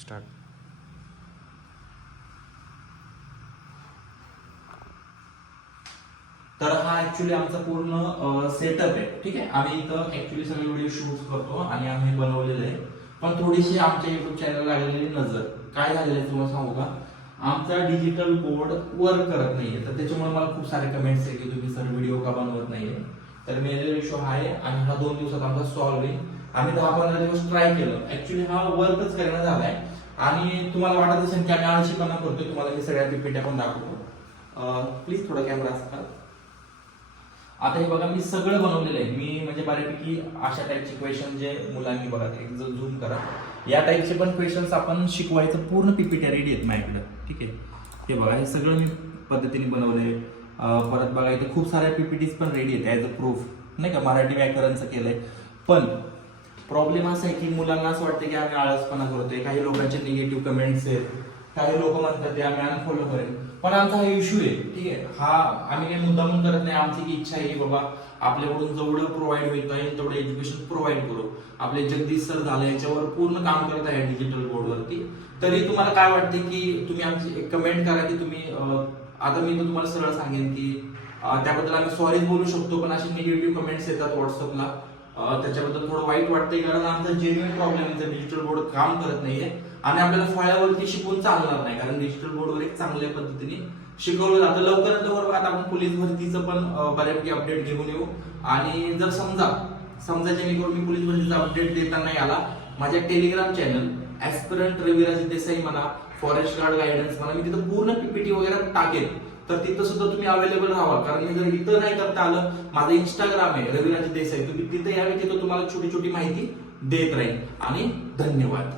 Start तर हा actually आमचा पूर्ण सेटअप आहे. ठीक आहे? आम्ही इथं ऍक्च्युली सगळे व्हिडिओ शूट करतो आणि आम्ही बनवलेलं आहे. पण थोडीशी आमच्या युट्यूब चॅनल लागलेली नजर. काय झालेलं आहे तुम्हाला सांगू का? आमचा डिजिटल बोर्ड वर्क करत नाहीये. तर त्याच्यामुळे मला खूप सारे कमेंट्स आहे की तुम्ही सर व्हिडिओ का बनवत नाहीये? तर मेजर इश्यू हा आहे आणि हा दोन दिवसात आमचा सॉल्व्ह होईल आम्ही दहा पंधरा दिवस ट्राय केलं. ऍक्च्युली हा वर्कच करणं झालाय. आणि तुम्हाला वाटत असेल की आम्ही आळशीपणा करतोय तुम्हाला मी सगळ्या पीपीट्या पण दाखवतो. प्लीज थोडा कॅमेरा असतात आता हे बघा मी सगळं बनवलेलं आहे. मी म्हणजे बऱ्यापैकी अशा टाईपचे क्वेश्चन जे मुलांनी बघा एक जर झूम करा. या टाईपचे पण क्वेश्चन्स आपण शिकवायचं पूर्ण पीपीटी रेडी आहेत माझ्याकडे. ठीक आहे? हे बघा हे सगळं मी पद्धतीने बनवलंय. परत बघा इथे खूप साऱ्या पीपीटीज पण रेडी आहेत. ॲज अ प्रूफ नाही का? मराठी व्याकरणचं केलंय. पण प्रॉब्लेम असा आहे की मुलांना असं वाटतं की आम्ही आळसपणा करतोय. काही लोकांचे निगेटिव्ह कमेंट्स आहेत. काही लोक म्हणतात ते आम्ही अनफॉलो करेल पण आमचा हा इश्यू आहे. ठीक आहे? हा आम्ही काही मुद्दामून करत नाही. आमची इच्छा आहे की बाबा आपल्याकडून जेवढं प्रोव्हाइड होईल येईल तेवढं एज्युकेशन प्रोव्हाइड करू. आपले जगदीश सर झालं याच्यावर पूर्ण काम करत आहे डिजिटल बोर्डवरती तरी तुम्हाला काय वाटते की तुम्ही आमची एक कमेंट करा की तुम्ही आता मी तर तुम्हाला सरळ सांगेन की त्याबद्दल आम्ही सॉरी बोलू शकतो पण असे निगेटिव्ह कमेंट्स येतात व्हॉट्सअपला त्याच्याबद्दल थोडं वाईट वाटतंय कारण आमचा जेन्युअन प्रॉब्लेम आहे डिजिटल बोर्ड काम करत नाहीये. आणि आपल्याला फळ्यावरती शिकून चालणार नाही कारण डिजिटल बोर्डवर एक चांगल्या पद्धतीने शिकवलं जातं. लवकरात लवकर आता आपण पोलीस भरतीचं पण बऱ्यापैकी अपडेट घेऊन येऊ. आणि जर समजा समजा जेणेकरून मी पोलीस भरतीचा अपडेट देताना नाही आला माझ्या Telegram channel aspirant Raviraj Desai म्हणा फॉरेस्ट गार्ड गायडन्स म्हणा मी तिथं पूर्ण पीपीटी वगैरे टाकेन तर तिथं सुद्धा तुम्ही अवेलेबल राहा कारण मी जर इथं नाही करता आलं माझं इंस्टाग्राम आहे रविराज देसाई तुम्ही तिथे यावे तिथं तुम्हाला छोटी छोटी माहिती देत राहील आणि धन्यवाद.